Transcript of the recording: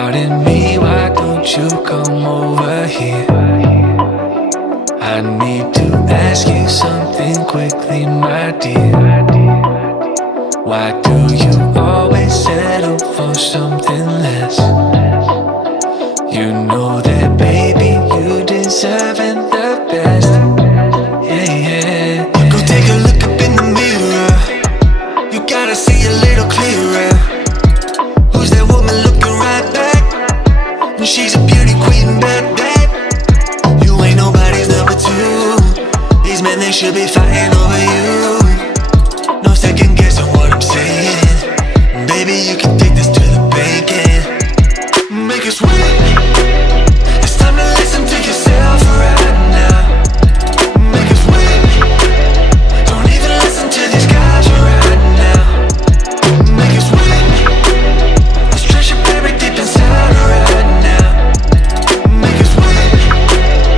Pardon me, why don't you come over here? I need to ask you something quickly, my dear. Why do you always settle for something less? You know that, baby, you deserving the best. Yeah, yeah. Go take a look up in the mirror. You gotta see a little clearer. Who's that woman looking right back? And she's a beauty queen, bad, bad. You ain't nobody's number two. These men, they should be fighting over you.